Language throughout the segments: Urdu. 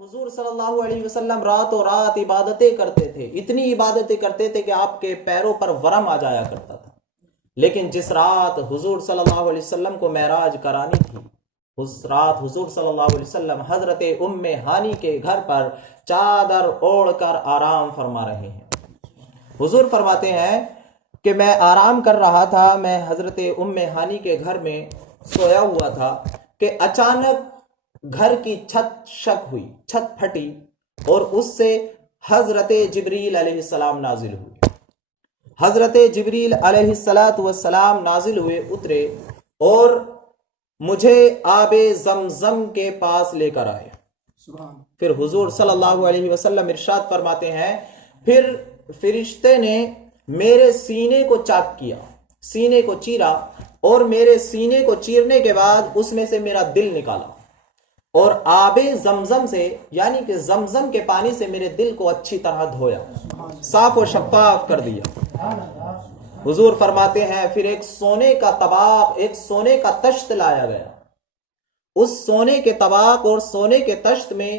حضور صلی اللہ علیہ وسلم راتوں رات عبادتیں کرتے تھے، اتنی عبادتیں کرتے تھے کہ آپ کے پیروں پر ورم آ جایا کرتا تھا. لیکن جس رات حضور صلی اللہ علیہ وسلم کو معراج کرانی تھی، اس رات حضور صلی اللہ علیہ وسلم حضرت ام ہانی کے گھر پر چادر اوڑھ کر آرام فرما رہے ہیں. حضور فرماتے ہیں کہ میں آرام کر رہا تھا، میں حضرت ام ہانی کے گھر میں سویا ہوا تھا کہ اچانک گھر کی چھت شک ہوئی، چھت پھٹی اور اس سے حضرت جبریل علیہ السلام نازل ہوئے. حضرت جبریل علیہ السلام نازل ہوئے، اترے اور مجھے آب زمزم کے پاس لے کر آئے. پھر حضور صلی اللہ علیہ وسلم ارشاد فرماتے ہیں، پھر فرشتے نے میرے سینے کو چاک کیا، سینے کو چیرا، اور میرے سینے کو چیرنے کے بعد اس میں سے میرا دل نکالا اور آب زمزم سے یعنی کہ زمزم کے پانی سے میرے دل کو اچھی طرح دھویا، صاف و شفاف کر دیا. حضور فرماتے ہیں پھر ایک سونے کا طباق، ایک سونے کا تشت لایا گیا. اس سونے کے طباق اور سونے کے تشت میں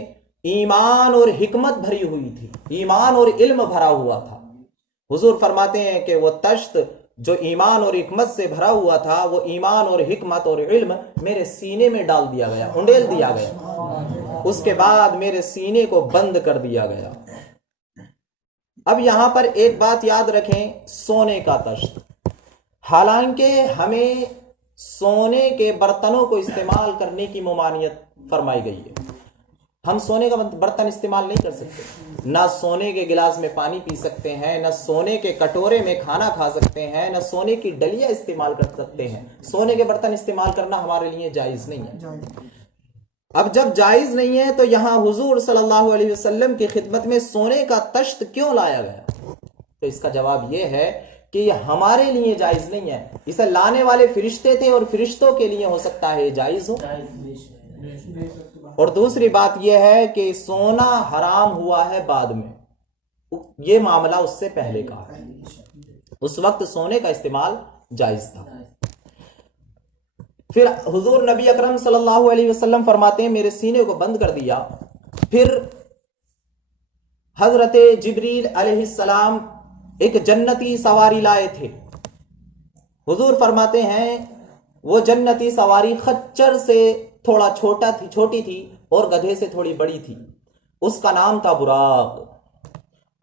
ایمان اور حکمت بھری ہوئی تھی، ایمان اور علم بھرا ہوا تھا. حضور فرماتے ہیں کہ وہ تشت جو ایمان اور حکمت سے بھرا ہوا تھا، وہ ایمان اور حکمت اور علم میرے سینے میں ڈال دیا گیا، انڈیل دیا گیا. اس کے بعد میرے سینے کو بند کر دیا گیا. اب یہاں پر ایک بات یاد رکھیں، سونے کا تشت. حالانکہ ہمیں سونے کے برتنوں کو استعمال کرنے کی ممانعت فرمائی گئی ہے. ہم سونے کا برتن استعمال نہیں کر سکتے، نہ سونے کے گلاس میں پانی پی سکتے ہیں، نہ سونے کے کٹورے میں کھانا کھا سکتے ہیں، نہ سونے کی ڈلیا استعمال کر سکتے ہیں. سونے کے برتن استعمال کرنا ہمارے لیے جائز نہیں ہے. اب جب جائز نہیں ہے تو یہاں حضور صلی اللہ علیہ وسلم کی خدمت میں سونے کا تشت کیوں لایا گیا؟ تو اس کا جواب یہ ہے کہ یہ ہمارے لیے جائز نہیں ہے. اسے لانے والے فرشتے تھے اور فرشتوں کے لیے ہو سکتا ہے جائز ہو. اور دوسری بات یہ ہے کہ سونا حرام ہوا ہے بعد میں، یہ معاملہ اس سے پہلے کا ہے. اس وقت سونے کا استعمال جائز تھا. پھر حضور نبی اکرم صلی اللہ علیہ وسلم فرماتے ہیں میرے سینے کو بند کر دیا. پھر حضرت جبریل علیہ السلام ایک جنتی سواری لائے تھے. حضور فرماتے ہیں وہ جنتی سواری خچر سے تھوڑا چھوٹی تھی اور گدھے سے تھوڑی بڑی تھی. اس کا نام تھا براق.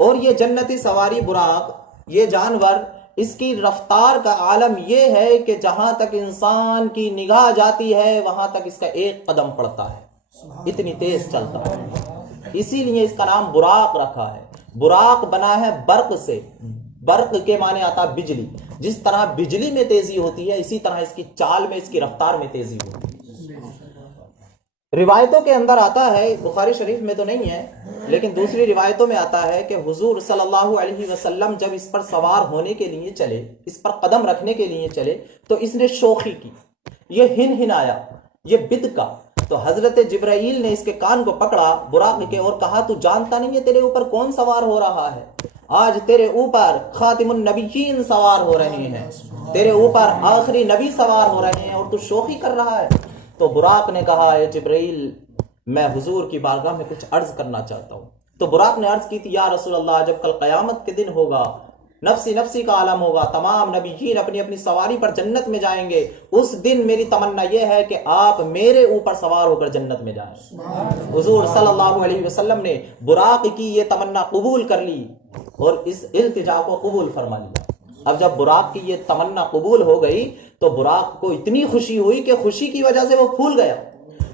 اور یہ جنتی سواری براق، یہ جانور، اس کی رفتار کا عالم یہ ہے کہ جہاں تک انسان کی نگاہ جاتی ہے وہاں تک اس کا ایک قدم پڑتا ہے، اتنی تیز چلتا ہے. اسی لیے اس کا نام براق رکھا ہے. براق بنا ہے برق سے. برق کے معنی آتا بجلی. جس طرح بجلی میں تیزی ہوتی ہے اسی طرح اس کی چال میں، اس کی رفتار میں تیزی ہوتی ہے. روایتوں کے اندر آتا ہے، بخاری شریف میں تو نہیں ہے لیکن دوسری روایتوں میں آتا ہے کہ حضور صلی اللہ علیہ وسلم جب اس پر سوار ہونے کے لیے چلے، اس پر قدم رکھنے کے لیے چلے تو اس نے شوخی کی، یہ ہن آیا، یہ بدکا. تو حضرت جبرائیل نے اس کے کان کو پکڑا براق کے اور کہا تو جانتا نہیں ہے تیرے اوپر کون سوار ہو رہا ہے؟ آج تیرے اوپر خاتم النبیین سوار ہو رہے ہیں، تیرے اوپر آخری نبی سوار ہو رہے ہیں اور تو شوخی کر رہا ہے. تو براق نے کہا اے جبرائیل، میں حضور کی بارگاہ میں کچھ عرض کرنا چاہتا ہوں. تو براق نے عرض کی تھی، یا رسول اللہ، جب کل قیامت کے دن ہوگا، نفسی نفسی کا عالم ہوگا، تمام نبیین اپنی اپنی سواری پر جنت میں جائیں گے، اس دن میری تمنا یہ ہے کہ آپ میرے اوپر سوار ہو کر جنت میں جائیں. حضور صلی اللہ علیہ وسلم نے براق کی یہ تمنا قبول کر لی اور اس التجا کو قبول فرما لیا. اب جب براق کی یہ تمنا قبول ہو گئی تو براق کو اتنی خوشی ہوئی کہ خوشی کی وجہ سے وہ پھول گیا،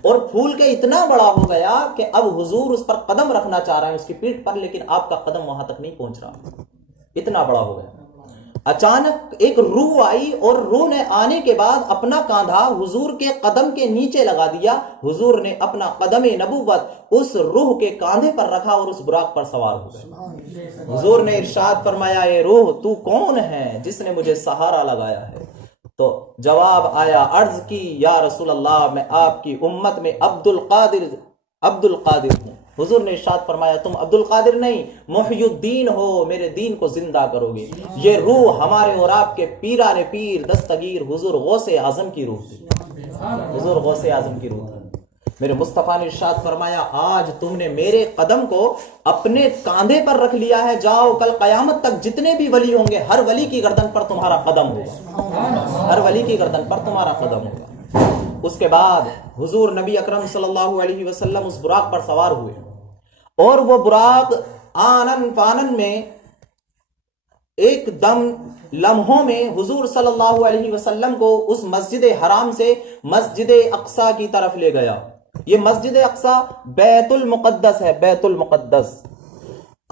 اور پھول کے اتنا بڑا ہو گیا کہ اب حضور اس پر قدم رکھنا چاہ رہے ہیں اس کی پیٹھ پر، لیکن آپ کا قدم وہاں تک نہیں پہنچ رہا، اتنا بڑا ہو گیا. اچانک ایک روح آئی اور روح نے آنے کے بعد اپنا کاندھا حضور کے قدم کے نیچے لگا دیا. حضور نے اپنا قدم نبوت اس روح کے کاندھے پر رکھا اور اس براق پر سوار ہو گئے. حضور نے ارشاد فرمایا، اے روح تو کون ہے جس نے مجھے سہارا لگایا ہے؟ تو جواب آیا، عرض کی، یا رسول اللہ، میں آپ کی امت میں عبد القادر ہوں. حضور نے ارشاد فرمایا، تم عبد القادر نہیں، محی الدین ہو، میرے دین کو زندہ کرو گے. یہ روح ہمارے اور آپ کے پیران پیر دستگیر حضور غوث اعظم کی روح تھی. حضور غوث اعظم کی روح تھی. میرے مصطفیٰ نے ارشاد فرمایا آج تم نے میرے قدم کو اپنے کاندھے پر رکھ لیا ہے، جاؤ کل قیامت تک جتنے بھی ولی ہوں گے ہر ولی کی گردن پر تمہارا قدم ہوگا، ہر ولی کی گردن پر تمہارا قدم ہوگا۔ اس کے بعد حضور نبی اکرم صلی اللہ علیہ وسلم اس براق پر سوار ہوئے، اور وہ براق آنن فانن میں ایک دم لمحوں میں حضور صلی اللہ علیہ وسلم کو اس مسجد حرام سے مسجد اقصی کی طرف لے گیا۔ یہ مسجد اقصی بیت المقدس ہے، بیت المقدس۔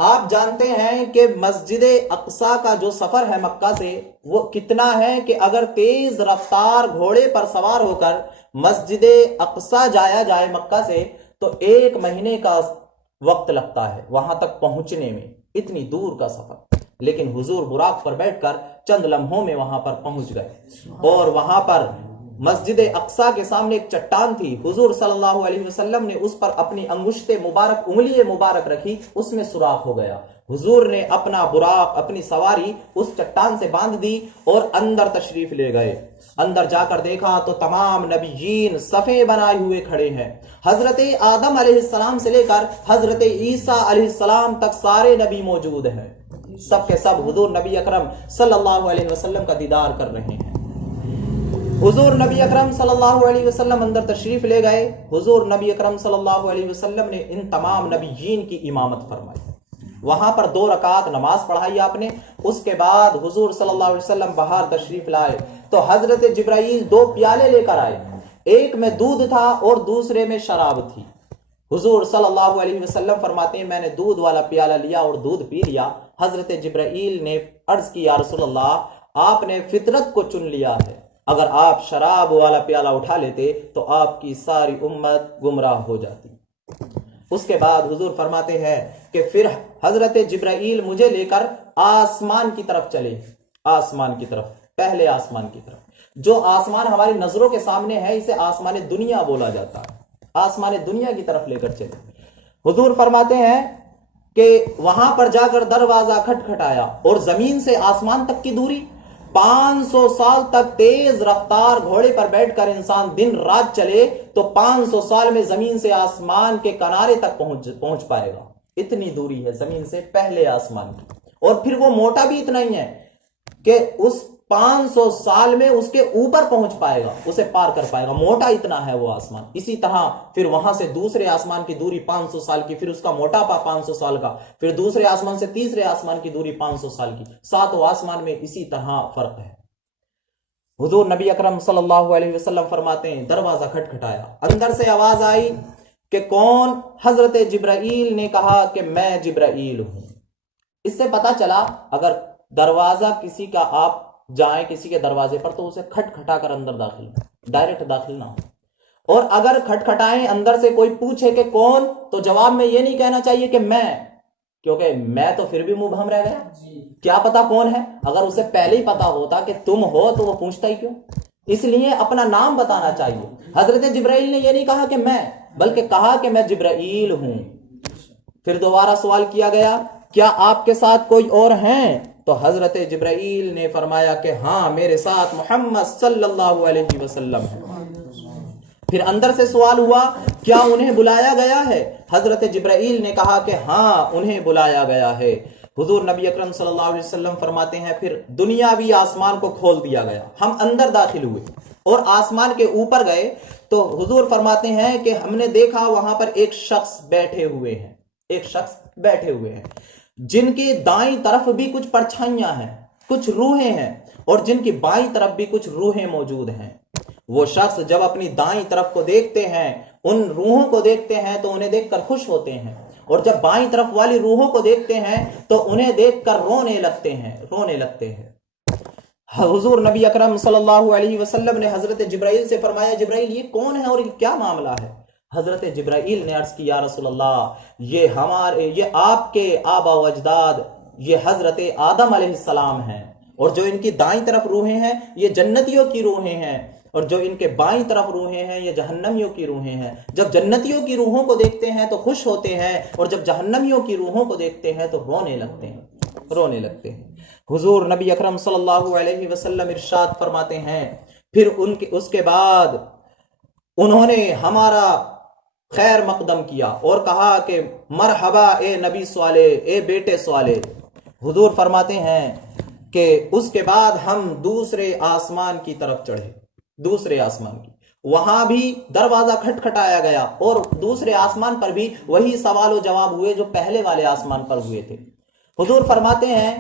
آپ جانتے ہیں کہ مسجد اقصی کا جو سفر ہے مکہ سے وہ کتنا ہے کہ اگر تیز رفتار گھوڑے پر سوار ہو کر مسجد اقصی جایا جائے مکہ سے تو 1 مہینے کا وقت لگتا ہے وہاں تک پہنچنے میں، اتنی دور کا سفر۔ لیکن حضور براق پر بیٹھ کر چند لمحوں میں وہاں پر پہنچ گئے، اور وہاں پر مسجد اقصی کے سامنے ایک چٹان تھی، حضور صلی اللہ علیہ وسلم نے اس پر اپنی انگشت مبارک، انگلی مبارک رکھی، اس میں سوراخ ہو گیا۔ حضور نے اپنا براق، اپنی سواری اس چٹان سے باندھ دی اور اندر تشریف لے گئے۔ اندر جا کر دیکھا تو تمام نبیین صفیں بنائے ہوئے کھڑے ہیں، حضرت آدم علیہ السلام سے لے کر حضرت عیسیٰ علیہ السلام تک سارے نبی موجود ہیں، سب کے سب حضور نبی اکرم صلی اللہ علیہ وسلم کا دیدار کر رہے ہیں۔ حضور نبی اکرم صلی اللہ علیہ وسلم اندر تشریف لے گئے۔ حضور نبی اکرم صلی اللہ علیہ وسلم نے ان تمام نبیین کی امامت فرمائی، وہاں پر 2 رکعت نماز پڑھائی آپ نے۔ اس کے بعد حضور صلی اللہ علیہ وسلم باہر تشریف لائے تو حضرت جبرائیل 2 پیالے لے کر آئے، ایک میں دودھ تھا اور دوسرے میں شراب تھی۔ حضور صلی اللہ علیہ وسلم فرماتے ہیں میں نے دودھ والا پیالہ لیا اور دودھ پی لیا۔ حضرت جبرائیل نے عرض کی یا رسول اللہ آپ نے فطرت کو چن لیا ہے، اگر آپ شراب والا پیالہ اٹھا لیتے تو آپ کی ساری امت گمراہ ہو جاتی۔ اس کے بعد حضور فرماتے ہیں کہ پھر حضرت جبرائیل مجھے لے کر آسمان کی طرف چلے، آسمان کی طرف، پہلے آسمان کی طرف۔ جو آسمان ہماری نظروں کے سامنے ہے اسے آسمان دنیا بولا جاتا ہے، آسمان دنیا کی طرف لے کر چلے۔ حضور فرماتے ہیں کہ وہاں پر جا کر دروازہ کھٹکھٹایا اور زمین سے آسمان تک کی دوری 500 سال تک تیز رفتار گھوڑے پر بیٹھ کر انسان دن رات چلے تو 500 سال میں زمین سے آسمان کے کنارے تک پہنچ پائے گا، اتنی دوری ہے زمین سے پہلے آسمان کی۔ اور پھر وہ موٹا بھی اتنا ہی ہے کہ اس 500 سال میں اس کے اوپر پہنچ پائے گا، اسے پار کر پائے گا، موٹا اتنا ہے وہ آسمان۔ اسی طرح پھر وہاں سے دوسرے آسمان کی دوری 500 سال کی، پھر اس کا موٹاپا 500 سال کا، پھر دوسرے آسمان سے تیسرے آسمان کی دوری 500 سال کی، 7 آسمان میں اسی طرح فرق ہے۔ حضور نبی اکرم صلی اللہ علیہ وسلم فرماتے ہیں دروازہ کھٹکھٹایا، اندر سے آواز آئی کہ کون؟ حضرت جبرائیل نے کہا کہ میں جبرائیل ہوں۔ اس سے پتا چلا اگر دروازہ کسی کا آپ جائیں کسی کے دروازے پر تو اسے کھٹکھٹا کر اندر داخل، ڈائریکٹ داخل نہ ہو، اور اگر کھٹکھٹائیں اندر سے کوئی پوچھے کہ کون تو جواب میں یہ نہیں کہنا چاہیے کہ میں، کیونکہ میں تو پھر بھی مبہم رہ گیا، کیا پتا کون ہے۔ اگر اسے پہلے ہی پتا ہوتا کہ تم ہو تو وہ پوچھتا ہی کیوں؟ اس لیے اپنا نام بتانا چاہیے۔ حضرت جبرائیل نے یہ نہیں کہا کہ میں، بلکہ کہا کہ میں جبرائیل ہوں۔ پھر دوبارہ سوال کیا گیا کیا آپ کے ساتھ کوئی اور ہیں؟ تو حضرت جبرائیل نے فرمایا کہ ہاں میرے ساتھ محمد صلی اللہ علیہ وسلم ہے۔ پھر اندر سے سوال ہوا کیا انہیں بلایا گیا ہے؟ حضرت جبرائیل نے کہا کہ ہاں انہیں بلایا گیا ہے۔ حضور نبی اکرم صلی اللہ علیہ وسلم فرماتے ہیں پھر دنیاوی آسمان کو کھول دیا گیا، ہم اندر داخل ہوئے اور آسمان کے اوپر گئے تو حضور فرماتے ہیں کہ ہم نے دیکھا وہاں پر ایک شخص بیٹھے ہوئے ہیں، ایک شخص بیٹھے ہوئے ہیں جن کی دائیں طرف بھی کچھ پرچھائیاں ہیں، کچھ روحیں ہیں، اور جن کی بائیں طرف بھی کچھ روحیں موجود ہیں۔ وہ شخص جب اپنی دائیں طرف کو دیکھتے ہیں، ان روحوں کو دیکھتے ہیں تو انہیں دیکھ کر خوش ہوتے ہیں، اور جب بائیں طرف والی روحوں کو دیکھتے ہیں تو انہیں دیکھ کر رونے لگتے ہیں۔ حضور نبی اکرم صلی اللہ علیہ وسلم نے حضرت جبرائیل سے فرمایا جبرائیل یہ کون ہے اور یہ کیا معاملہ ہے؟ حضرت جبرائیل نے عرض کی یا رسول اللہ یہ آپ کے آبا و اجداد یہ حضرت آدم علیہ السلام ہیں، اور جو ان کی دائیں طرف روحیں ہیں یہ جنتیوں کی روحیں ہیں، اور جو ان کے بائیں طرف روحیں ہیں یہ جہنمیوں کی روحیں ہیں۔ جب جنتیوں کی روحوں کو دیکھتے ہیں تو خوش ہوتے ہیں، اور جب جہنمیوں کی روحوں کو دیکھتے ہیں تو رونے لگتے ہیں۔ حضور نبی اکرم صلی اللہ علیہ وسلم ارشاد فرماتے ہیں پھر اس کے بعد انہوں نے ہمارا خیر مقدم کیا اور کہا کہ مرحبا اے نبی صالح، اے بیٹے صالح۔ حضور فرماتے ہیں کہ اس کے بعد ہم دوسرے آسمان کی طرف چڑھے، دوسرے آسمان کی، وہاں بھی دروازہ کھٹکھٹایا گیا اور دوسرے آسمان پر بھی وہی سوال و جواب ہوئے جو پہلے والے آسمان پر ہوئے تھے۔ حضور فرماتے ہیں،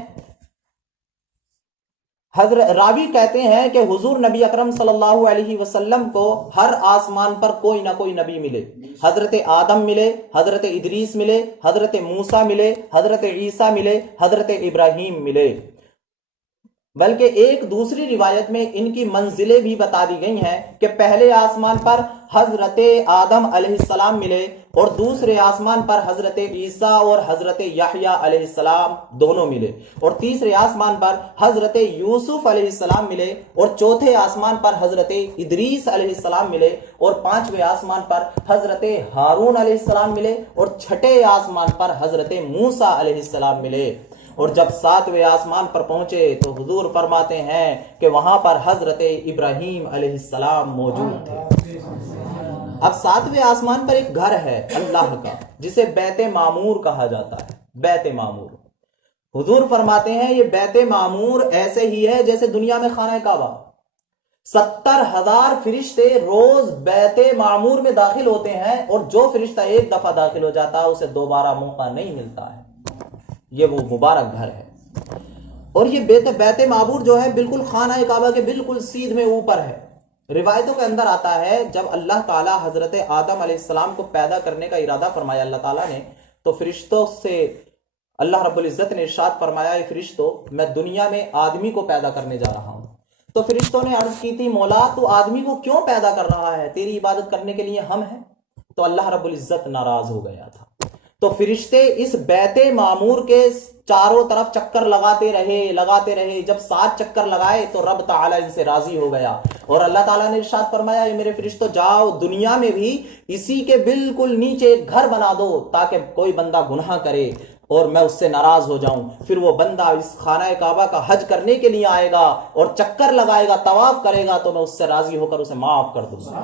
حضرت راوی کہتے ہیں کہ حضور نبی اکرم صلی اللہ علیہ وسلم کو ہر آسمان پر کوئی نہ کوئی نبی ملے۔ حضرت آدم ملے، حضرت ادریس ملے، حضرت موسیٰ ملے، حضرت عیسیٰ ملے، حضرت ابراہیم ملے۔ بلکہ ایک دوسری روایت میں ان کی منزلیں بھی بتا دی گئی ہیں کہ پہلے آسمان پر حضرت آدم علیہ السلام ملے اور دوسرے آسمان پر حضرت عیسیٰ اور حضرت یحییٰ علیہ السلام دونوں ملے، اور تیسرے آسمان پر حضرت یوسف علیہ السلام ملے، اور چوتھے آسمان پر حضرت ادریس علیہ السلام ملے، اور پانچویں آسمان پر حضرت ہارون علیہ السلام ملے، اور چھٹے آسمان پر حضرت موسیٰ علیہ السلام ملے۔ اور جب ساتویں آسمان پر پہنچے تو حضور فرماتے ہیں کہ وہاں پر حضرت ابراہیم علیہ السلام موجود تھے۔ اب ساتویں آسمان پر ایک گھر ہے اللہ کا جسے بیت معمور کہا جاتا ہے، بیت معمور۔ حضور فرماتے ہیں یہ بیت معمور ایسے ہی ہے جیسے دنیا میں خانہ کعبہ۔ 70,000 فرشتے روز بیت معمور میں داخل ہوتے ہیں، اور جو فرشتہ ایک دفعہ داخل ہو جاتا ہے اسے دوبارہ موقع نہیں ملتا ہے۔ یہ وہ مبارک گھر ہے، اور یہ بیت معمور جو ہے بالکل خانہ کعبہ کے بالکل سیدھ میں اوپر ہے۔ روایتوں کے اندر آتا ہے جب اللہ تعالیٰ حضرت آدم علیہ السلام کو پیدا کرنے کا ارادہ فرمایا اللہ تعالیٰ نے، تو فرشتوں سے اللہ رب العزت نے ارشاد فرمایا، اے فرشتوں میں دنیا میں آدمی کو پیدا کرنے جا رہا ہوں۔ تو فرشتوں نے عرض کی تھی، مولا تو آدمی کو کیوں پیدا کر رہا ہے؟ تیری عبادت کرنے کے لیے ہم ہیں۔ تو اللہ رب العزت ناراض ہو گیا تھا۔ تو فرشتے اس بیت معمور کے چاروں طرف چکر لگاتے رہے۔ جب 7 چکر لگائے تو رب تعالیٰ ان سے راضی ہو گیا، اور اللہ تعالیٰ نے ارشاد فرمایا، اے میرے فرشتوں جاؤ دنیا میں بھی اسی کے بالکل نیچے ایک گھر بنا دو تاکہ کوئی بندہ گناہ کرے اور میں اس سے ناراض ہو جاؤں، پھر وہ بندہ اس خانہ کعبہ کا حج کرنے کے لیے آئے گا اور چکر لگائے گا، طواف کرے گا، تو میں اس سے راضی ہو کر اسے معاف کر دوں گا۔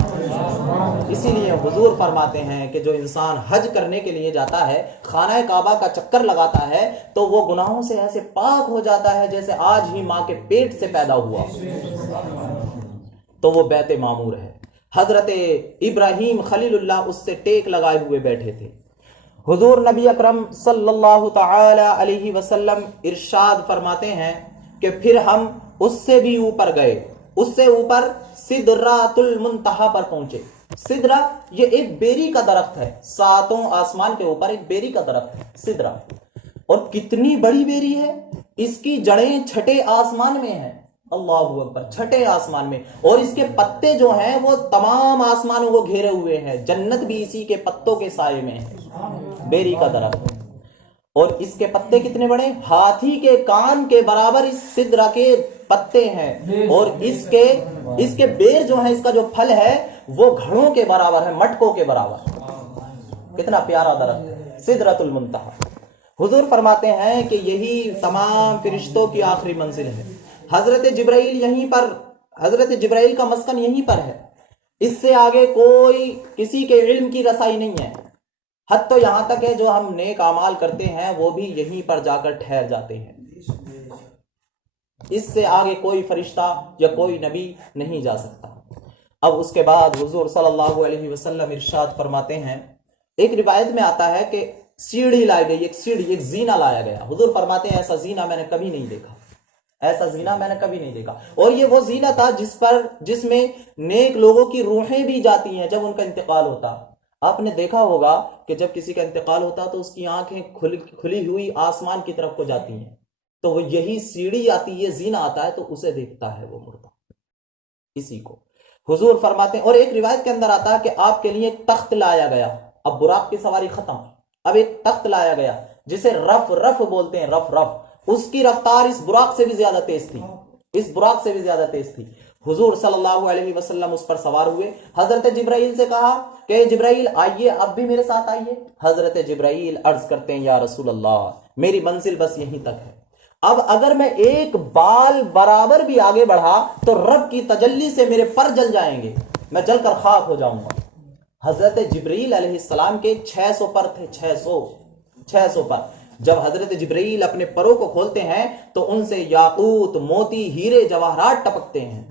اسی لیے حضور فرماتے ہیں کہ جو انسان حج کرنے کے لیے جاتا ہے، خانہ کعبہ کا چکر لگاتا ہے، تو وہ گناہوں سے ایسے پاک ہو جاتا ہے جیسے آج ہی ماں کے پیٹ سے پیدا ہوا۔ تو وہ بیت معمور ہے۔ حضرت ابراہیم خلیل اللہ اس سے ٹیک لگائے ہوئے بیٹھے تھے۔ حضور نبی اکرم صلی اللہ تعالی علیہ وسلم ارشاد فرماتے ہیں کہ پھر ہم اس سے بھی اوپر گئے، اس سے اوپر سدرۃ المنتہا پر پہنچے۔ سدرہ یہ ایک بیری کا درخت ہے، 7 آسمان کے اوپر ایک بیری کا درخت ہے سدرہ، اور کتنی بڑی بیری ہے، اس کی جڑیں 6 آسمان میں ہیں۔ اللہ اکبر، 6 آسمان میں، اور اس کے پتے جو ہیں وہ تمام آسمانوں کو گھیرے ہوئے ہیں، جنت بھی اسی کے پتوں کے سائے میں ہے۔ بیری کا درخت، اور اس کے پتے کتنے بڑے، ہاتھی کے کان کے برابر اس سدرہ کے پتے ہیں، اور اس کے بیر جو ہیں، اس کا جو پھل ہے وہ گھڑوں کے برابر ہے، مٹکوں کے برابر۔ کتنا پیارا درخت ہے سدرۃ المنتہا۔ حضور فرماتے ہیں کہ یہی تمام فرشتوں کی آخری منزل ہے۔ حضرت جبرائیل کا مسکن یہیں پر ہے، اس سے آگے کوئی کسی کے علم کی رسائی نہیں ہے۔ حتیٰ یہاں تک ہے جو ہم نیک اعمال کرتے ہیں وہ بھی یہیں پر جا کر ٹھہر جاتے ہیں، اس سے آگے کوئی فرشتہ یا کوئی نبی نہیں جا سکتا۔ اب اس کے بعد حضور صلی اللہ علیہ وسلم ارشاد فرماتے ہیں، ایک روایت میں آتا ہے کہ سیڑھی لائی گئی، ایک زینہ لایا گیا۔ حضور فرماتے ہیں ایسا زینہ میں نے کبھی نہیں دیکھا، ایسا زینہ میں نے کبھی نہیں دیکھا، اور یہ وہ زینہ تھا جس میں نیک لوگوں کی روحیں بھی جاتی ہیں جب ان کا انتقال ہوتا۔ آپ نے دیکھا ہوگا کہ جب کسی کا انتقال ہوتا تو اس کی آنکھیں کھلی ہوئی آسمان کی طرف کو جاتی ہیں، تو وہ یہی سیڑھی آتی، یہ زینہ آتا ہے تو اسے دیکھتا ہے وہ مردہ، اسی کو حضور فرماتے ہیں۔ اور ایک روایت کے اندر آتا ہے کہ آپ کے لیے ایک تخت لایا گیا، اب براق کی سواری ختم، اب ایک تخت لایا گیا جسے رف بولتے ہیں، رف، اس کی رفتار اس براق سے بھی زیادہ تیز تھی، اس براق سے بھی زیادہ تیز تھی۔ حضور صلی اللہ علیہ وسلم اس پر سوار ہوئے، حضرت جبرائیل سے کہا کہ جبرائیل آئیے، اب بھی میرے ساتھ آئیے۔ حضرت جبرائیل عرض کرتے ہیں، یا رسول اللہ میری منزل بس یہیں تک ہے، اب اگر میں ایک بال برابر بھی آگے بڑھا تو رب کی تجلی سے میرے پر جل جائیں گے، میں جل کر خاک ہو جاؤں گا۔ حضرت جبرائیل علیہ السلام کے 600 پر تھے، 600 پر. جب حضرت جبرائیل اپنے پروں کو کھولتے ہیں تو ان سے یاقوت، موتی، ہیرے، جواہرات ٹپکتے ہیں.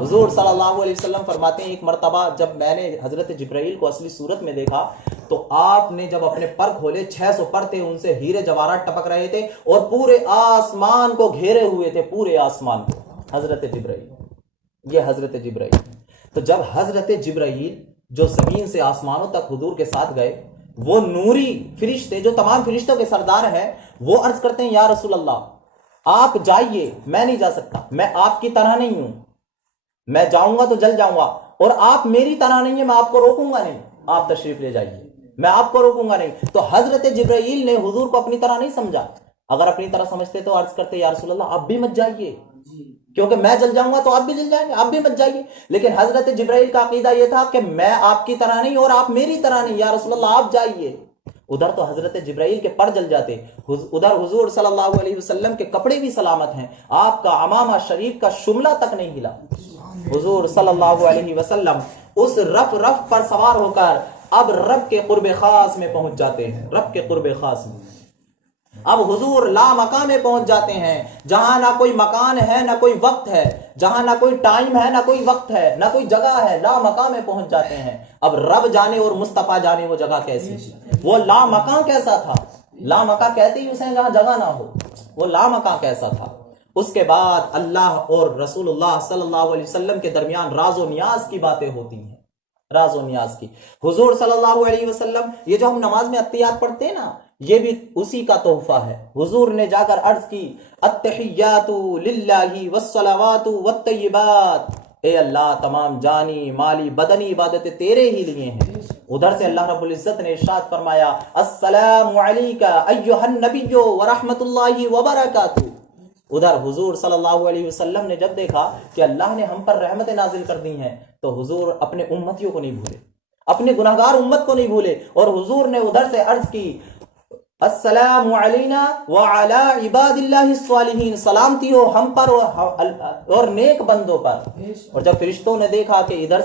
حضور صلی اللہ علیہ وسلم فرماتے ہیں ایک مرتبہ جب میں نے حضرت جبرائیل کو اصلی صورت میں دیکھا تو آپ نے جب اپنے پر کھولے 600 پر تھے، ان سے ہیرے جواہرات ٹپک رہے تھے اور پورے آسمان کو گھیرے ہوئے تھے، پورے آسمان کو. حضرت جبرائیل، یہ حضرت جبرائیل. تو جب حضرت جبرائیل جو زمین سے آسمانوں تک حضور کے ساتھ گئے، وہ نوری فرشتے جو تمام فرشتوں کے سردار ہیں، وہ عرض کرتے ہیں یا رسول اللہ آپ جائیے، میں نہیں جا سکتا، میں آپ کی طرح نہیں ہوں، میں جاؤں گا تو جل جاؤں گا، اور آپ میری طرح نہیں ہیں، میں آپ کو روکوں گا نہیں، آپ تشریف لے جائیے، میں آپ کو روکوں گا نہیں. تو حضرت جبرائیل نے حضور کو اپنی طرح نہیں سمجھا. اگر اپنی طرح سمجھتے تو عرض کرتے یا رسول اللہ آپ بھی مت جائیے، کیونکہ میں جل جاؤں گا تو آپ بھی جل جائیں گے، آپ بھی مت جائیے. لیکن حضرت جبرائیل کا عقیدہ یہ تھا کہ میں آپ کی طرح نہیں اور آپ میری طرح نہیں، یا رسول اللہ آپ جائیے. ادھر تو حضرت جبرائیل کے پر جل جاتے، ادھر حضور صلی اللہ علیہ وسلم کے کپڑے بھی سلامت ہیں، آپ کا عمامہ شریف کا شملہ تک نہیں ہلا. حضور صلی اللہ علیہ وسلم اس رف پر سوار ہو کر اب رب کے قرب خاص میں پہنچ جاتے ہیں. رب کے قرب خاص میں اب حضور لا مکان میں پہنچ جاتے ہیں، جہاں نہ کوئی مکان ہے نہ کوئی وقت ہے، جہاں نہ کوئی ٹائم ہے نہ کوئی وقت ہے نہ کوئی جگہ ہے، لا مکان میں پہنچ جاتے ہیں. اب رب جانے اور مصطفیٰ جانے وہ جگہ کیسی تھی، وہ لا مکان کیسا تھا. لا مکان کہتے ہی اسے جہاں جگہ نہ ہو، وہ لا مکان کیسا تھا. اس کے بعد اللہ اور رسول اللہ صلی اللہ علیہ وسلم کے درمیان راز و نیاز کی باتیں ہوتی ہیں، راز و نیاز کی. حضور صلی اللہ علیہ وسلم یہ جو ہم نماز میں اتحیات پڑھتے ہیں نا، یہ بھی اسی کا تحفہ ہے. حضور نے جا کر عرض کی التحیات للہ والصلوات والطیبات، اے اللہ تمام جانی مالی بدنی عبادتیں تیرے ہی لیے ہیں. ادھر سے اللہ رب العزت نے ارشاد فرمایا السلام علیکہ ایھا النبی ورحمۃ اللہ وبرکاتہ. ادھر حضور صلی اللہ علیہ وسلم نے جب دیکھا کہ اللہ نے ہم پر رحمتیں نازل کر دی ہیں تو حضور اپنے امتیوں کو نہیں بھولے، اپنے گناہگار امت کو نہیں بھولے، اور حضور نے ادھر سے عرض کی السلام علینا وعلی عباد اللہ الصالحین، سلامتی ہو ہم پر اور نیک بندوں پر. اور جب فرشتوں نے دیکھا کہ ادھر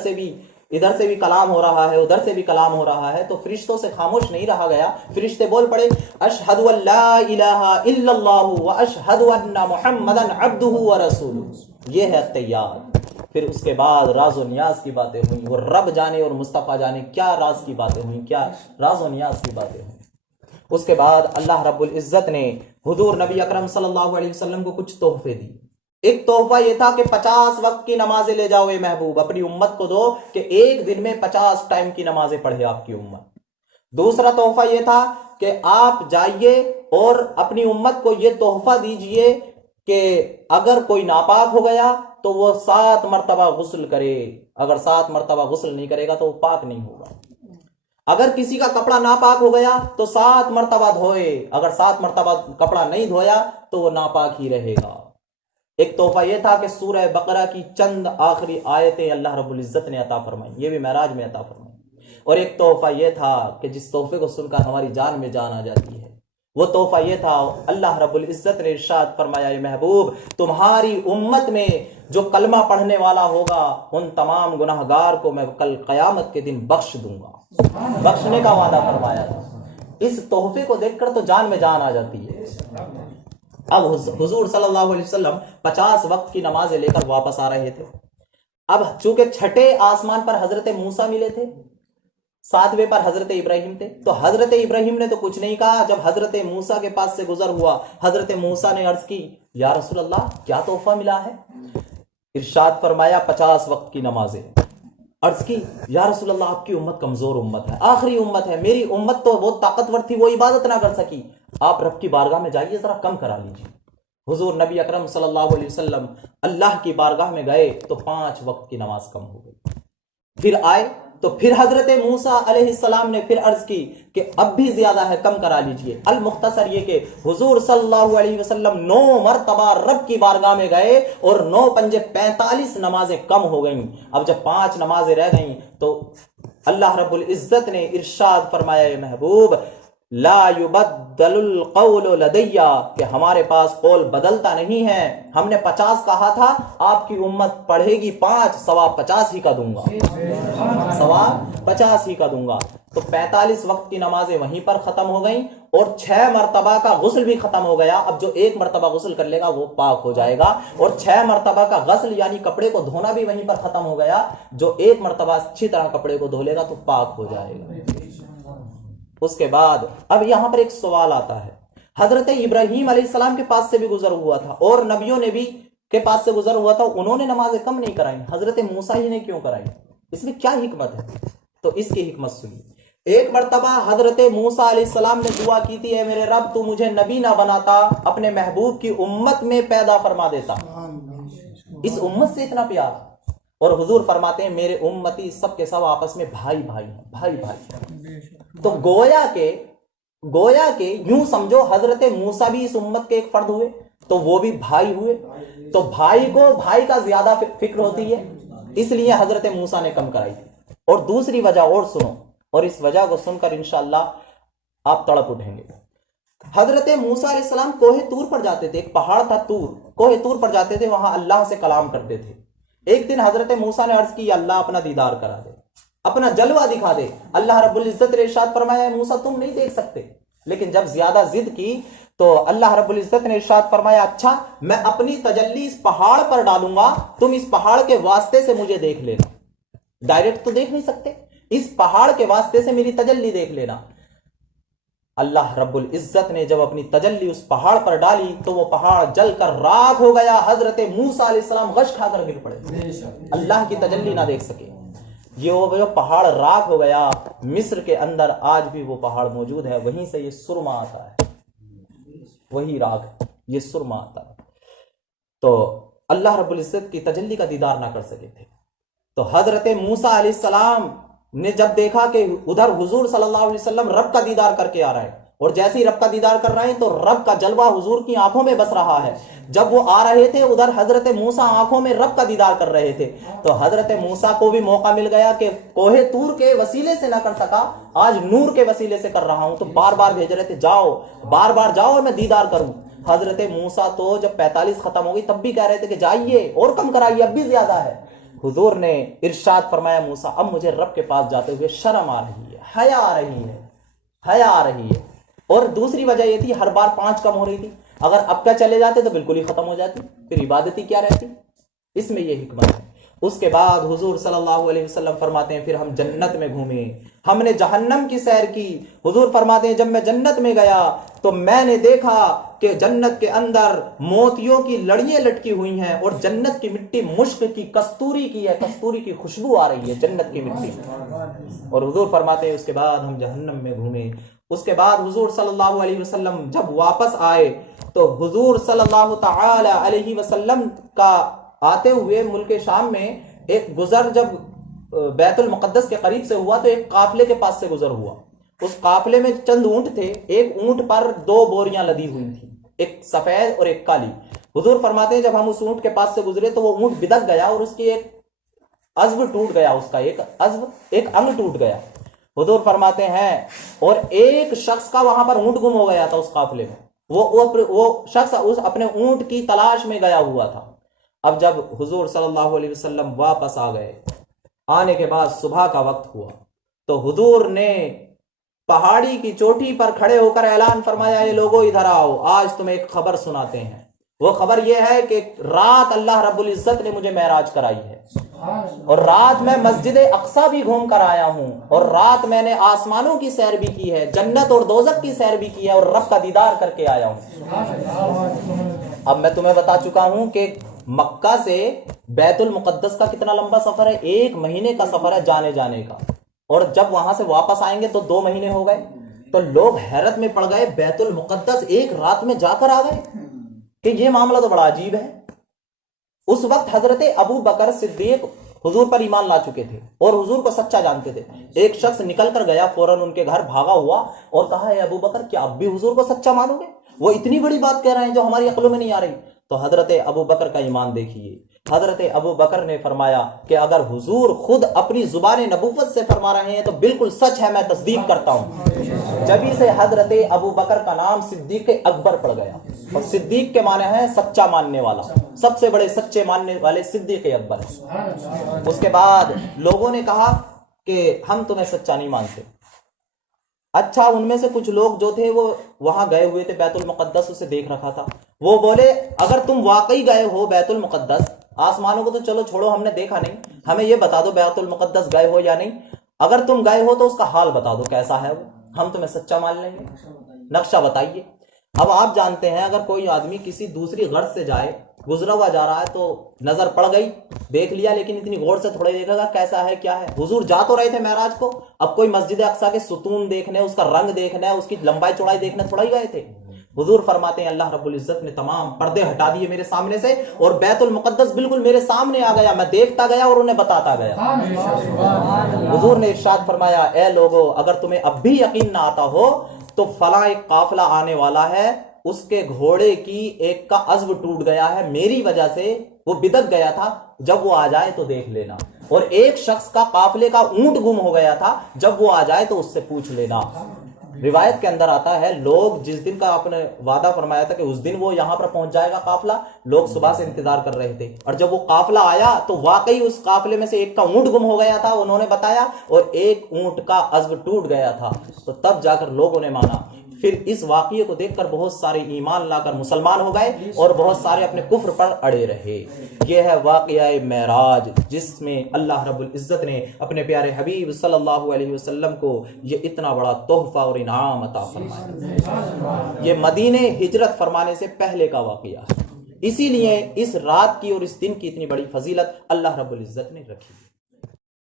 سے بھی کلام ہو رہا ہے ادھر سے بھی کلام ہو رہا ہے تو فرشتوں سے خاموش نہیں رہا گیا. فرشتے بول پڑے اشہد ان لا الہ الا اللہ واشہد ان محمدا عبدہ ورسولہ. یہ ہے التحیات. پھر اس کے بعد راز و نیاز کی باتیں ہوئیں، وہ رب جانے اور مصطفیٰ جانے کیا راز کی باتیں ہوئیں، کیا راز و نیاز کی باتیں ہوئیں. اس کے بعد اللہ رب العزت نے حضور نبی اکرم صلی اللہ علیہ وسلم کو کچھ تحفے دی. ایک تحفہ یہ تھا کہ 50 وقت کی نمازیں لے جاؤ اے محبوب، اپنی امت کو دو کہ ایک دن میں 50 ٹائم کی نمازیں پڑھے آپ کی امت. دوسرا تحفہ یہ تھا کہ آپ جائیے اور اپنی امت کو یہ تحفہ دیجئے کہ اگر کوئی ناپاک ہو گیا تو وہ 7 مرتبہ غسل کرے، اگر 7 مرتبہ غسل نہیں کرے گا تو وہ پاک نہیں ہوگا. اگر کسی کا کپڑا ناپاک ہو گیا تو 7 مرتبہ دھوئے، اگر 7 مرتبہ کپڑا نہیں دھویا تو وہ ناپاک ہی رہے گا. ایک تحفہ یہ تھا کہ سورہ بقرہ کی چند آخری آیتیں اللہ رب العزت نے عطا فرمائی، یہ بھی معراج میں عطا فرمائی. اور ایک تحفہ یہ تھا کہ جس تحفے کو سن کر ہماری جان میں جان آ جاتی ہے، وہ تحفہ یہ تھا اللہ رب العزت نے ارشاد فرمایا اے محبوب تمہاری امت میں جو کلمہ پڑھنے والا ہوگا ان تمام گناہگار کو میں کل قیامت کے دن بخش دوں گا. بخشنے کا وعدہ فرمایا تھا. اس تحفے کو دیکھ کر تو جان میں جان آ جاتی ہے. اب حضور صلی اللہ علیہ وسلم 50 وقت کی نمازیں لے کر واپس آ رہے تھے. اب چونکہ چھٹے آسمان پر حضرت موسیٰ ملے تھے، 7ویں پر حضرت ابراہیم تھے، تو حضرت ابراہیم نے تو کچھ نہیں کہا. جب حضرت موسیٰ کے پاس سے گزر ہوا، حضرت موسیٰ نے عرض کی یا رسول اللہ کیا تحفہ ملا ہے؟ ارشاد فرمایا 50 وقت کی نمازیں. عرض کی یا رسول اللہ آپ کی امت کمزور امت ہے، آخری امت ہے، میری امت تو بہت طاقتور تھی، وہ عبادت نہ کر سکی، آپ رب کی بارگاہ میں جائیے ذرا کم کرا لیجیے. حضور نبی اکرم صلی اللہ علیہ وسلم اللہ کی بارگاہ میں گئے تو 5 وقت کی نماز کم ہو گئی. پھر آئے تو پھر حضرت موسیٰ علیہ السلام نے پھر عرض کی کہ اب بھی زیادہ ہے، کم کرا لیجئے. المختصر یہ کہ حضور صلی اللہ علیہ وسلم 9 مرتبہ رب کی بارگاہ میں گئے اور 9 پنجے 45 نمازیں کم ہو گئیں. اب جب 5 نمازیں رہ گئیں تو اللہ رب العزت نے ارشاد فرمایا اے محبوب لا یبدل القول لدیا، کہ ہمارے پاس قول بدلتا نہیں ہے. ہم نے 50 کہا تھا، آپ کی امت پڑھے گی 5، ثواب 50 ہی کا دوں گا، ثواب 50 ہی کا دوں گا. تو 45 وقت کی نمازیں وہیں پر ختم ہو گئیں اور 6 مرتبہ کا غسل بھی ختم ہو گیا. اب جو 1 مرتبہ غسل کر لے گا وہ پاک ہو جائے گا, اور 6 مرتبہ کا غسل یعنی کپڑے کو دھونا بھی وہیں پر ختم ہو گیا. جو 1 مرتبہ اچھی طرح کپڑے کو دھو لے گا تو پاک ہو جائے گا. اس کے بعد اب یہاں پر ایک سوال آتا ہے, حضرت ابراہیم علیہ السلام کے پاس سے بھی گزر ہوا تھا اور نبیوں نے بھی کے پاس سے گزر ہوا تھا, انہوں نے نمازیں کم نہیں کرائی, حضرت موسیٰ ہی نے کیوں کرائی؟ اس میں کیا حکمت ہے؟ تو اس کی حکمت سنیے. ایک مرتبہ حضرت موسیٰ علیہ السلام نے دعا کی تھی, اے میرے رب تو مجھے نبی نہ بناتا, اپنے محبوب کی امت میں پیدا فرما دیتا. اس امت سے اتنا پیار, اور حضور فرماتے ہیں میرے امتی سب کے سب آپس میں بھائی بھائی ہیں, بھائی بھائی. تو گویا کہ یوں سمجھو حضرت موسیٰ بھی اس امت کے ایک فرد ہوئے تو وہ بھی بھائی ہوئے. تو بھائی کو بھائی کا زیادہ فکر ہوتی ہے, اس لیے حضرت موسیٰ نے کم کرائی. اور دوسری وجہ اور سنو, اور اس وجہ کو سن کر انشاءاللہ آپ تڑپ اٹھیں گے. حضرت موسیٰ علیہ السلام کوہ طور پر جاتے تھے, ایک پہاڑ تھا طور, کوہ طور پر جاتے تھے, وہاں اللہ سے کلام کرتے تھے. ایک دن حضرت موسیٰ نے عرض کی, اللہ اپنا دیدار کرا دے, اپنا جلوہ دکھا دے. اللہ رب العزت نے ارشاد فرمایا, موسیٰ تم نہیں دیکھ سکتے. لیکن جب زیادہ ضد کی تو اللہ رب العزت نے ارشاد فرمایا, اچھا میں اپنی تجلی اس پہاڑ پر ڈالوں گا, تم اس پہاڑ کے واسطے سے مجھے دیکھ لینا. ڈائریکٹ تو دیکھ نہیں سکتے, اس پہاڑ کے واسطے سے میری تجلی دیکھ لینا. اللہ رب العزت نے جب اپنی تجلی اس پہاڑ پر ڈالی تو وہ پہاڑ جل کر راکھ ہو گیا. حضرت موسیٰ علیہ السلام غش کھا کر گر پڑے, اللہ کی تجلی نہ دیکھ سکے. یہ وہ پہاڑ راکھ ہو گیا. مصر کے اندر آج بھی وہ پہاڑ موجود ہے, وہیں سے یہ سرما آتا ہے, وہی راکھ یہ سرما آتا ہے. تو اللہ رب العزت کی تجلی کا دیدار نہ کر سکے تھے. تو حضرت موسیٰ علیہ السلام نے جب دیکھا کہ ادھر حضور صلی اللہ علیہ وسلم رب کا دیدار کر کے آ رہے ہیں, اور جیسے ہی رب کا دیدار کر رہے ہیں تو رب کا جلوہ حضور کی آنکھوں میں بس رہا ہے. جب وہ آ رہے تھے ادھر حضرت موسیٰ آنکھوں میں رب کا دیدار کر رہے تھے. تو حضرت موسیٰ کو بھی موقع مل گیا کہ کوہ طور کے وسیلے سے نہ کر سکا, آج نور کے وسیلے سے کر رہا ہوں. تو بار بار بھیج رہے تھے, جاؤ بار بار جاؤ اور میں دیدار کروں. حضرت موسیٰ تو جب 45 ختم ہو گئی تب بھی کہہ رہے تھے کہ جائیے اور کم کرائیے, اب بھی زیادہ ہے. حضور نے ارشاد فرمایا, موسیٰ اب مجھے رب کے پاس جاتے ہوئے شرم آ رہی ہے, حیا آ رہی ہے, حیا آ رہی ہے. اور دوسری وجہ یہ تھی ہر بار 5 کم ہو رہی تھی, اگر اب کا چلے جاتے تو بالکل ہی ختم ہو جاتی, پھر عبادت ہی کیا رہتی. اس میں یہ حکمت ہے. اس کے بعد حضور صلی اللہ علیہ وسلم فرماتے ہیں پھر ہم جنت میں گھومے, ہم نے جہنم کی سیر کی. حضور فرماتے ہیں جب میں جنت میں گیا تو میں نے دیکھا کہ جنت کے اندر موتیوں کی لڑیاں لٹکی ہوئی ہیں, اور جنت کی مٹی مشک کی کستوری کی ہے, کستوری کی خوشبو آ رہی ہے جنت کی مٹی. اور حضور فرماتے ہیں اس کے بعد ہم جہنم میں گھومے. اس کے بعد حضور صلی اللہ علیہ وسلم جب واپس آئے تو حضور صلی اللہ تعالی علیہ وسلم کا آتے ہوئے ملک شام میں ایک گزر جب بیت المقدس کے قریب سے ہوا تو ایک قافلے کے پاس سے گزر ہوا. اس قافلے میں چند اونٹ تھے, ایک اونٹ پر 2 بوریاں لدی ہوئی تھیں, ایک سفید اور ایک کالی. حضور فرماتے ہیں جب ہم اس اونٹ کے پاس سے گزرے تو وہ اونٹ بدک گیا اور اس کی ایک عضو ٹوٹ گیا, اس کا ایک انگ ٹوٹ گیا. حضور فرماتے ہیں اور ایک شخص کا وہاں پر اونٹ گم ہو گیا تھا اس قافلے میں, وہ شخص اس اپنے اونٹ کی تلاش میں گیا ہوا تھا. اب جب حضور صلی اللہ علیہ وسلم واپس آ گئے, آنے کے بعد صبح کا وقت ہوا تو حضور نے پہاڑی کی چوٹی پر کھڑے ہو کر اعلان فرمایا, یہ لوگوں ادھر آؤ, آج تمہیں ایک خبر سناتے ہیں. وہ خبر یہ ہے کہ رات اللہ رب العزت نے مجھے معراج کرائی ہے, اور رات میں مسجد اقصی بھی گھوم کر آیا ہوں, اور رات میں نے آسمانوں کی سیر بھی کی ہے, جنت اور دوزخ کی سیر بھی کی ہے, اور رب کا دیدار کر کے آیا ہوں. اب میں تمہیں بتا چکا ہوں کہ مکہ سے بیت المقدس کا کتنا لمبا سفر ہے, 1 مہینے کا سفر ہے جانے کا, اور جب وہاں سے واپس آئیں گے تو 2 مہینے ہو گئے. تو لوگ حیرت میں پڑ گئے, بیت المقدس 1 رات میں جا کر آ گئے, کہ یہ معاملہ تو بڑا عجیب ہے. اس وقت حضرت ابو بکر صدیق حضور پر ایمان لا چکے تھے اور حضور کو سچا جانتے تھے. ایک شخص نکل کر گیا, فوراً ان کے گھر بھاگا ہوا اور کہا, اے ابو بکر کیا اب بھی حضور کو سچا مانو گے؟ وہ اتنی بڑی بات کہہ رہے ہیں جو ہماری عقلوں میں نہیں آ رہی. تو حضرت ابو بکر کا ایمان دیکھیے. حضرت ابو بکر نے فرمایا کہ اگر حضور خود اپنی زبان نبوت سے فرما رہے ہیں تو بالکل سچ ہے, میں تصدیق کرتا ہوں. جبھی سے حضرت ابو بکر کا نام صدیق اکبر پڑ گیا, اور صدیق کے معنی ہے سچا ماننے والا, سب سے بڑے سچے ماننے والے صدیق اکبر. اس کے بعد لوگوں نے کہا کہ ہم تمہیں سچا نہیں مانتے. اچھا ان میں سے کچھ لوگ جو تھے وہ وہاں گئے ہوئے تھے, بیت المقدس اسے دیکھ رکھا تھا. وہ بولے اگر تم واقعی گئے ہو بیت المقدس, آسمانوں کو تو چلو چھوڑو, ہم نے دیکھا نہیں, ہمیں یہ بتا دو بیت المقدس گئے ہو یا نہیں. اگر تم گئے ہو تو اس کا حال بتا دو کیسا ہے وہ, ہم تمہیں سچا مان لیں گے. نقشہ بتائیے. اب آپ جانتے ہیں اگر کوئی آدمی کسی دوسری غرض سے جائے, گزرا ہوا جا رہا ہے تو نظر پڑ گئی, دیکھ لیا, لیکن اتنی غور سے تھوڑے دیکھے گا کیسا ہے کیا ہے. حضور جا تو رہے تھے معراج کو, اب کوئی مسجد اقصیٰ کے ستون دیکھنے, اس کا رنگ دیکھنا, اس کی لمبائی چوڑائی دیکھنے تھوڑا ہی گئے تھے. حضور فرماتے ہیں اللہ رب العزت نے تمام پردے ہٹا دیے میرے سامنے سے, اور بیت المقدس بالکل میرے سامنے آ گیا, میں دیکھتا گیا اور انہیں بتاتا گیا. حضور نے ارشاد فرمایا اے لوگو اگر تمہیں اب بھی یقین نہ آتا ہو تو فلاں ایک قافلہ آنے والا ہے, اس کے گھوڑے کی ایک کا عضو ٹوٹ گیا ہے, میری وجہ سے وہ بدک گیا تھا, جب وہ آ جائے تو دیکھ لینا. اور ایک شخص کا قافلے کا اونٹ گم ہو گیا تھا, جب وہ آ جائے تو اس سے پوچھ لینا. روایت کے اندر آتا ہے لوگ جس دن کا آپ نے وعدہ فرمایا تھا کہ اس دن وہ یہاں پر پہنچ جائے گا قافلہ, لوگ صبح سے انتظار کر رہے تھے, اور جب وہ قافلہ آیا تو واقعی اس قافلے میں سے ایک کا اونٹ گم ہو گیا تھا, انہوں نے بتایا, اور ایک اونٹ کا عضو ٹوٹ گیا تھا. تو تب جا کر لوگوں نے مانا. پھر اس واقعے کو دیکھ کر بہت سارے ایمان لا کر مسلمان ہو گئے, اور بہت سارے اپنے کفر پر اڑے رہے. یہ ہے واقعہ معراج, جس میں اللہ رب العزت نے اپنے پیارے حبیب صلی اللہ علیہ وسلم کو یہ اتنا بڑا تحفہ اور انعام عطا فرمایا. یہ مدینے ہجرت فرمانے سے پہلے کا واقعہ ہے, اسی لیے اس رات کی اور اس دن کی اتنی بڑی فضیلت اللہ رب العزت نے رکھی.